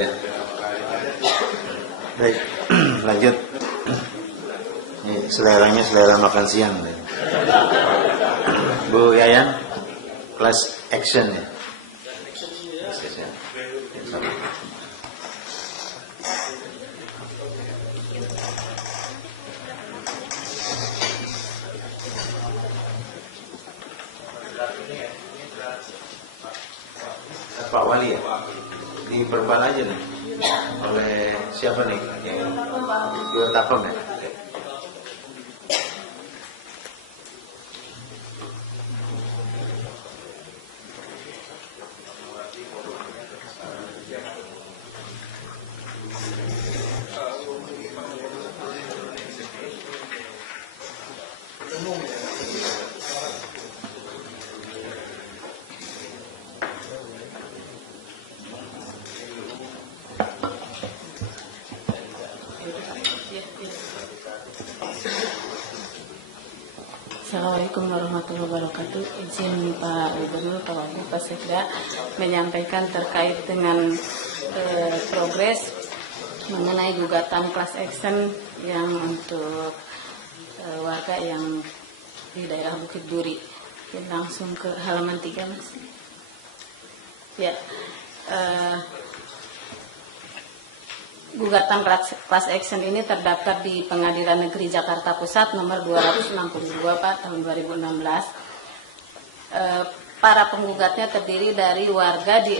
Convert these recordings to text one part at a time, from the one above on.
Ya. Baik, lanjut. Ini seleranya selera makan siang. Bu Yayan, class action ya. Pak Wali ya? Diperban aja nih. Oleh siapa nih? Yang Tapem ya? Assalamualaikum warahmatullahi wabarakatuh. Izin Pak Gubernur, Pak Wagub, Pak Sekda menyampaikan terkait dengan progres mengenai gugatan class action yang untuk warga yang di daerah Bukit Duri. Langsung ke halaman 3, Mas. Ya, gugatan class action ini terdaftar di Pengadilan Negeri Jakarta Pusat nomor 262 Pak tahun 2016. Para penggugatnya terdiri dari warga di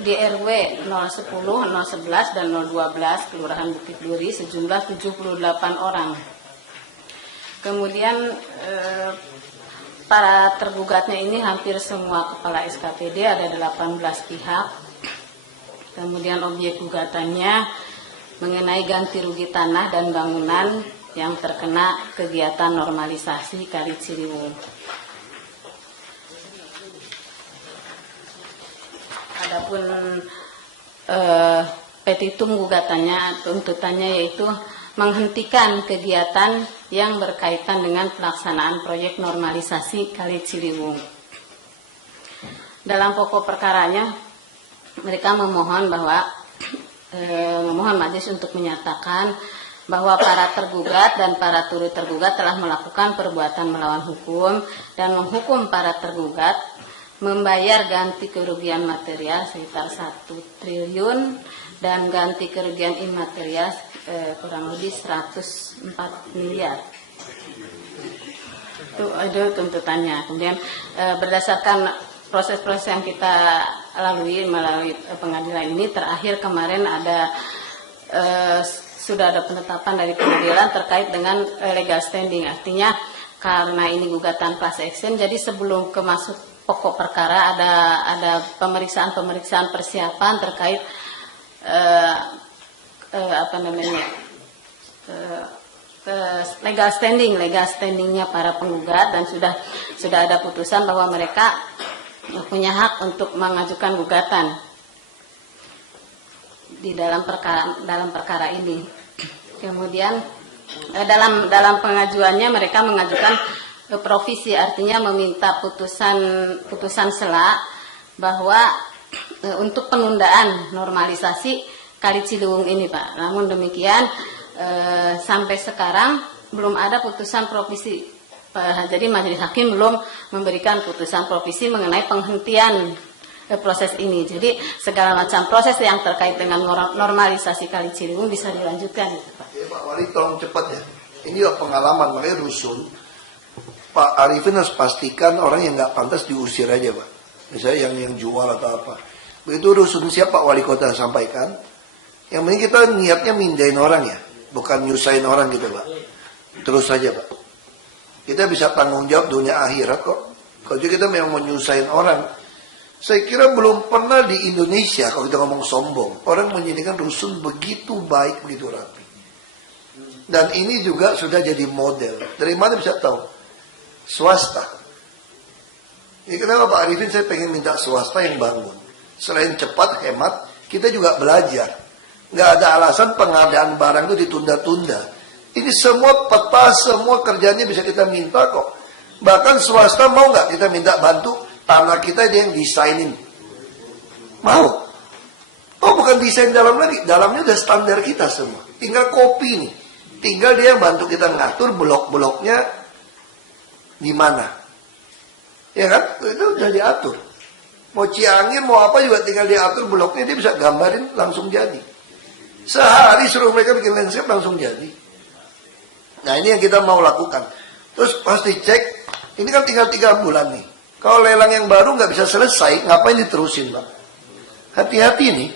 RW 010, 011 dan 012 Kelurahan Bukit Duri sejumlah 78 orang. Kemudian para tergugatnya ini hampir semua kepala SKPD, ada 18 pihak. Kemudian objek gugatannya mengenai ganti rugi tanah dan bangunan yang terkena kegiatan normalisasi Kali Ciliwung. Adapun petitum gugatannya, tuntutannya yaitu menghentikan kegiatan yang berkaitan dengan pelaksanaan proyek normalisasi Kali Ciliwung. Dalam pokok perkaranya mereka memohon majelis untuk menyatakan bahwa para tergugat dan para turut tergugat telah melakukan perbuatan melawan hukum dan menghukum para tergugat membayar ganti kerugian material sekitar 1 triliun dan ganti kerugian imaterial kurang lebih 104 miliar. Itu ada tuntutannya. Kemudian berdasarkan proses-proses yang kita melalui pengadilan ini, terakhir kemarin sudah ada penetapan dari pengadilan terkait dengan legal standing. Artinya karena ini gugatan class action, jadi sebelum masuk pokok perkara ada pemeriksaan persiapan terkait legal standingnya para penggugat, dan sudah ada putusan bahwa mereka punya hak untuk mengajukan gugatan di dalam perkara ini. Kemudian dalam pengajuannya mereka mengajukan provisi, artinya meminta putusan sela bahwa untuk penundaan normalisasi Kali Ciliwung ini, Pak. Namun demikian sampai sekarang belum ada putusan provisi. Jadi majelis hakim belum memberikan putusan provisi mengenai penghentian proses ini. Jadi segala macam proses yang terkait dengan normalisasi Kali Ciliwung bisa dilanjutkan, Pak. Ya, Pak Wali tolong cepat ya. Ini juga pengalaman, makanya rusun. Pak Arifin harus pastikan orang yang nggak pantas diusir aja, Pak. Misalnya yang jual atau apa. Begitu rusun siap Pak Wali Kota sampaikan. Yang penting kita niatnya mindahin orang ya, bukan nyusahin orang gitu, Pak. Terus saja, Pak. Kita bisa tanggung jawab dunia akhirat kok. Kalau kita memang mau nyusahin orang. Saya kira belum pernah di Indonesia kalau kita ngomong sombong, orang menjadikan rusun begitu baik, begitu rapi. Dan ini juga sudah jadi model. Dari mana bisa tahu? Swasta. Ini kenapa Pak Arifin saya pengen minta swasta yang bangun. Selain cepat, hemat, kita juga belajar. Nggak ada alasan pengadaan barang itu ditunda-tunda. Ini semua peta, semua kerjanya bisa kita minta kok. Bahkan swasta mau nggak kita minta bantu tanah kita dia yang desainin? Mau. bukan desain dalam lagi, dalamnya udah standar kita semua. Tinggal copy nih, tinggal dia yang bantu kita ngatur blok-bloknya di mana, ya kan? Itu udah diatur. Mau Ciangin, mau apa juga tinggal diatur bloknya, dia bisa gambarin langsung jadi. Sehari suruh mereka bikin landscape langsung jadi. Nah ini yang kita mau lakukan. Terus pasti cek, ini kan tinggal 3 bulan nih. Kalau lelang yang baru nggak bisa selesai, ngapain diterusin, Pak? Hati-hati nih.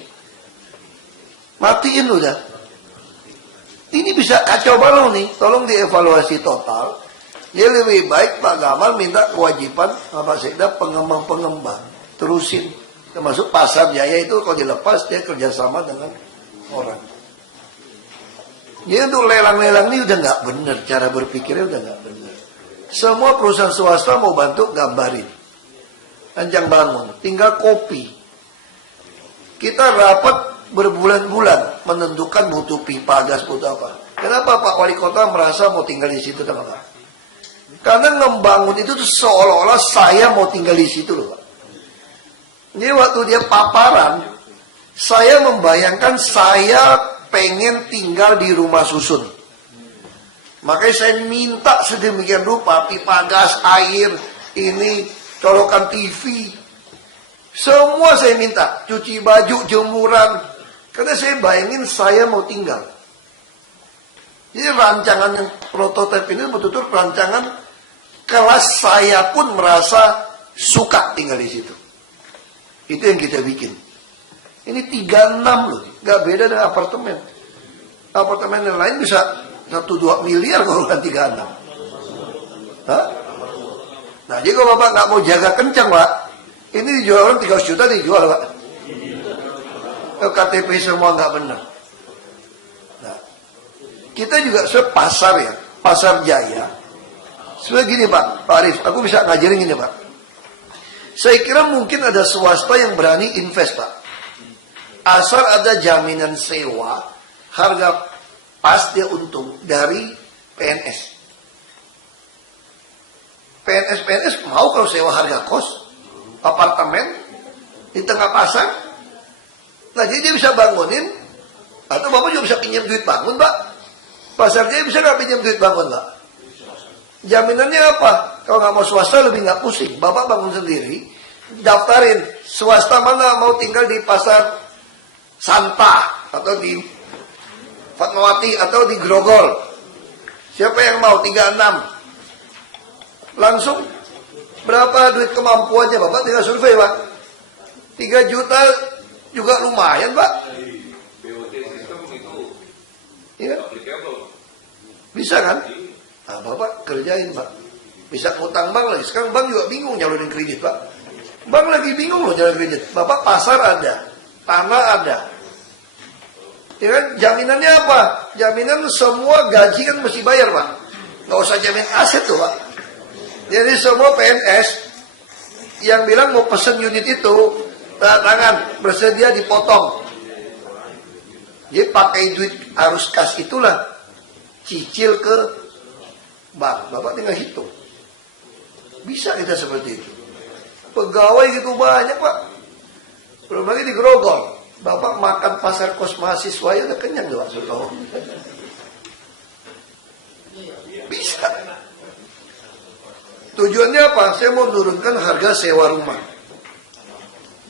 Matiin udah. Ini bisa kacau balau nih. Tolong dievaluasi total. Dia lebih baik Pak Gamal minta kewajiban Pak Sekda pengembang-pengembang. Terusin. Termasuk Pasar Jaya itu kalau dilepas dia kerjasama dengan orang. Jadi untuk lelang-lelang ini udah nggak benar. Cara berpikirnya udah nggak benar. Semua perusahaan swasta mau bantu gambarin. Rancang bangun. Tinggal copy. Kita rapat berbulan-bulan menentukan butuh pipa gas, butuh apa. Kenapa Pak Wali Kota merasa mau tinggal di situ, teman-teman? Karena ngebangun itu tuh seolah-olah saya mau tinggal di situ loh, Pak. Jadi waktu dia paparan, saya membayangkan saya pengen tinggal di rumah susun. Makanya saya minta sedemikian rupa pipa gas, air, ini colokan TV. Semua saya minta, cuci baju, jemuran. Karena saya bayangin saya mau tinggal. Jadi rancangan yang prototipe ini betul-betul rancangan kelas saya pun merasa suka tinggal di situ. Itu yang kita bikin. Ini 36 loh, gak beda dengan apartemen. Apartemen yang lain bisa 1-2 miliar kalau bukan 36. Hah? Nah jadi kalau Bapak gak mau jaga kencang, Pak, ini dijual orang 300 juta dijual, Pak. KTP semua nggak benar. Nah, kita juga sepasar ya, Pasar Jaya. Sebenarnya gini Pak Arif, aku bisa ngajarin gini Pak. Saya kira mungkin ada swasta yang berani invest Pak. Asal ada jaminan sewa, harga pas dia untung dari PNS. PNS mau kalau sewa harga kos. Apartemen di tengah pasar. Nah jadi dia bisa bangunin. Atau Bapak juga bisa pinjam duit bangun Pak. Pasar Jaya bisa nggak pinjam duit bangun Pak? Jaminannya apa? Kalau nggak mau swasta lebih nggak pusing. Bapak bangun sendiri, daftarin swasta mana mau tinggal di Pasar Santa atau di Fatmawati atau di Grogol. Siapa yang mau 36? Langsung berapa duit kemampuannya Bapak tinggal survei Pak. 3 juta juga lumayan Pak. Iya. Bisa kan? Nah, Bapak kerjain Pak. Bisa ngutang bank lagi. Sekarang bank juga bingung nyalurin kredit Pak. Bank lagi bingung loh nyalurin kredit. Bapak pasar ada, tanah ada. Ya kan? Jaminannya apa? Jaminan semua gaji kan mesti bayar Pak. Nggak usah jamin aset tuh Pak. Jadi semua PNS yang bilang mau pesen unit itu, tanda tangan, bersedia dipotong. Jadi pakai duit arus kas itulah, cicil ke bank. Bapak tinggal hitung. Bisa kita seperti itu. Pegawai gitu banyak Pak. Belum lagi di Grogol. Bapak makan pasar kos mahasiswa ya udah kenyang tuh Pak Sutomo. Bisa. Tujuannya apa? Saya mau menurunkan harga sewa rumah.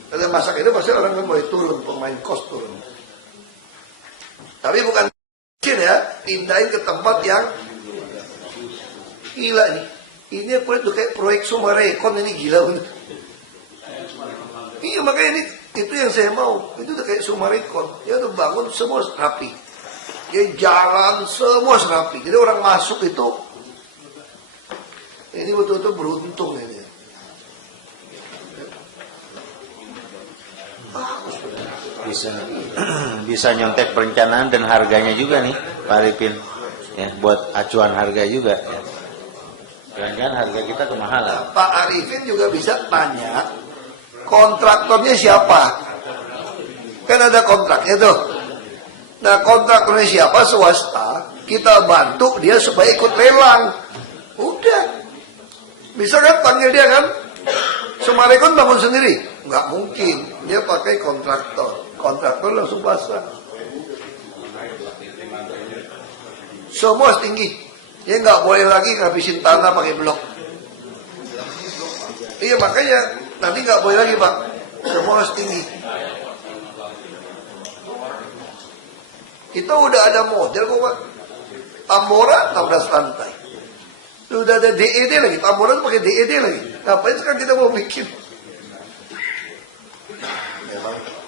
Kalau masak itu pasti orang kan mulai turun, pemain kos turun. Tapi bukan ya, pindahin ke tempat yang gila nih. Ini aku lihat tuh kayak proyek Sumarekon ini gila bener. Iya makanya ini itu yang saya mau. Itu udah kayak Sumarekon. Ya udah bangun semua rapi. Ya jalan semua rapi. Jadi orang masuk itu ini betul-betul beruntung ini. Bisa nyontek perencanaan dan harganya juga nih Pak Arifin. Ya, buat acuan harga juga ya. Jangan-jangan harga kita kemahalan. Pak Arifin juga bisa tanya kontraktornya siapa. Kan ada kontraknya tuh. Nah kontraktornya siapa swasta. Kita bantu dia supaya ikut lelang. Udah. Bisa kan panggil dia kan? Sumarekon bangun sendiri? Nggak mungkin. Dia pakai kontraktor. kontraktor langsung pasang. Semua harus tinggi. Ya nggak boleh lagi ngabisin tanah pakai blok. Iya makanya nanti nggak boleh lagi Pak. Semua harus tinggi. Kita udah ada model kok Pak. Tambora 16 lantai. Sudah ada DED lagi. Tambora itu pakai DED lagi. Ngapain sekarang kita mau bikin? Memang